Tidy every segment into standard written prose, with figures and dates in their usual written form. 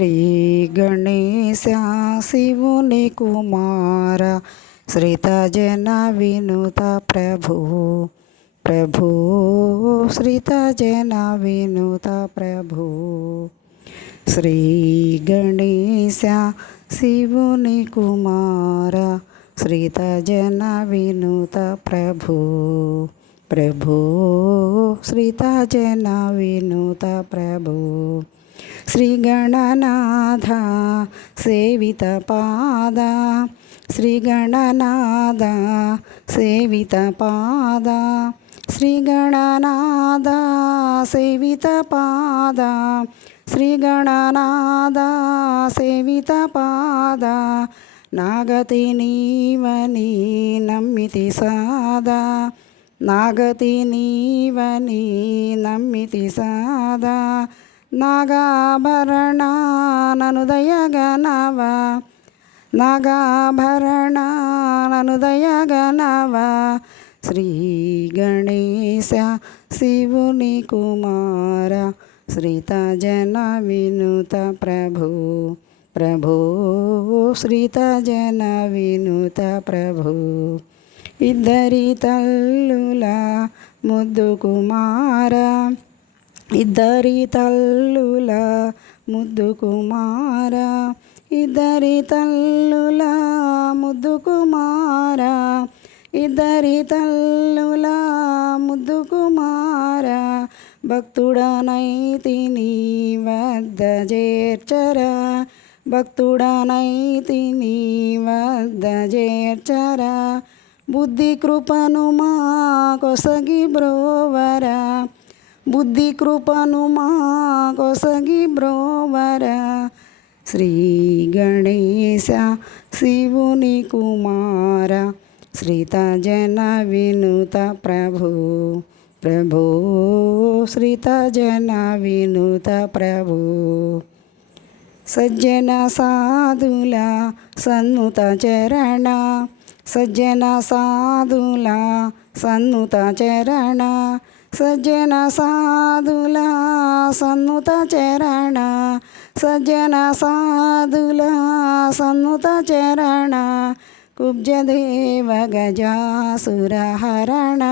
శ్రీ గణేశ శివుని కుమార శ్రితజన వినుత ప్రభు ప్రభు శ్రితజన వినుత ప్రభు. శ్రీ గణేశ శివుని కుమార శ్రితజన వినుత ప్రభు ప్రభు శ్రితజన వినుత ప్రభు. శ్రీ గణనాథ సేవిత పాద శ్రీ గణనాథ సేవిత పాద శ్రీ గణనాథ సేవిత పాద శ్రీ గణనాథ సేవిత పాద. నాగతి నీవని నమ్మితి సాదా నాగతి నీవని నమ్మితి సాదా. నాగాభరణ నను దయగనవ నాగాభరణ నను దయగనవ. శ్రీ గణేశ శివుని కుమార శ్రితజన వినుత ప్రభు ప్రభు శ్రితజన వినుత ప్రభు. ఇద్దరి తల్లుల ముద్దు కుమార ఇద్దరి తల్లుల ముద్దు కుమార ఇద్దరి తల్లుల ముద్దు కుమార ఇద్దరి తల్లుల ముద్దు కుమార. భక్తుడనైతి నీ వద్ద చేర్చరా భక్తుడనైతి నీ వద్ద చేర్చరా. బుద్ధి కృపను మా కొసగి బ్రోవరా బుద్ధి కృపను మా కొసగి బ్రోవరా. శ్రీ గణేశ శివుని కుమార శ్రితజన వినుత ప్రభు ప్రభు శ్రితజన వినుత ప్రభు. సజ్జన సాధుల సన్నుత చరణ సజ్జన సాధుల సన్నుత చరణ సజ్జన సాధుల సన్నుత చరణ సజ్జన సాధుల సన్నుత చరణ. కుబ్జదేవ గజాసురహరణ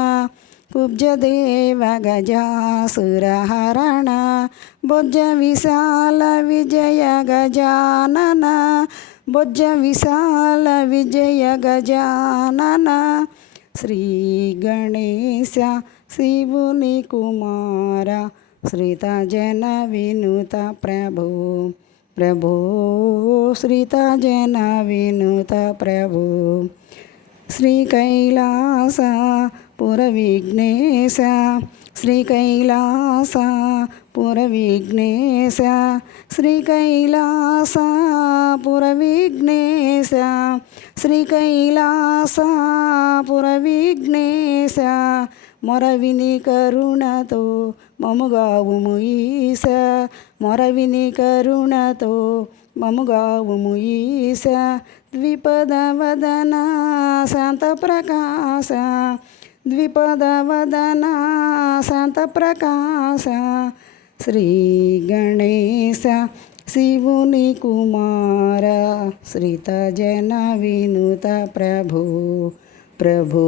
కుబ్జదేవ గజాసురహరణ. బొజ్జ విశాల విజయ గజానన బొజ్జ విశాల విజయ గజానన. శ్రీ గణేశ శివుని కుమార శ్రితజన వినుత ప్రభు ప్రభు శ్రితజన వినుత ప్రభు. శ్రీ కైలాస పుర విఘ్నేశ శ్రీ కైలాస పుర విఘ్నేశ శ్రీ కైలాస పుర విఘ్నేశ శ్రీ కైలాస పుర విఘ్నేశ. మొరవిని కరుణతో మముగావుము ఈశ మొరవిని కరుణతో మముగావుము ఈశ. ద్విపద వదన శాంత ప్రకాశ ద్విపద వదన శాంత ప్రకాశ. శ్రీ గణేశ శివుని కుమార శ్రితజన వినుత ప్రభు ప్రభు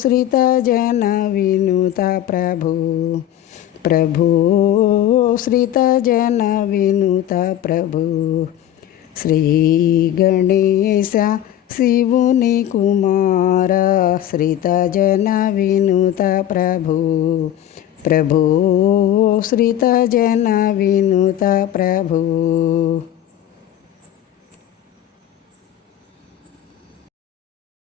శ్రితజన వినుత ప్రభు ప్రభు శ్రితజన వినుత ప్రభు. శ్రీ గణేశ శివుని కుమార శ్రితజన వినుత ప్రభు ప్రభు శ్రితజన వినుత ప్రభు.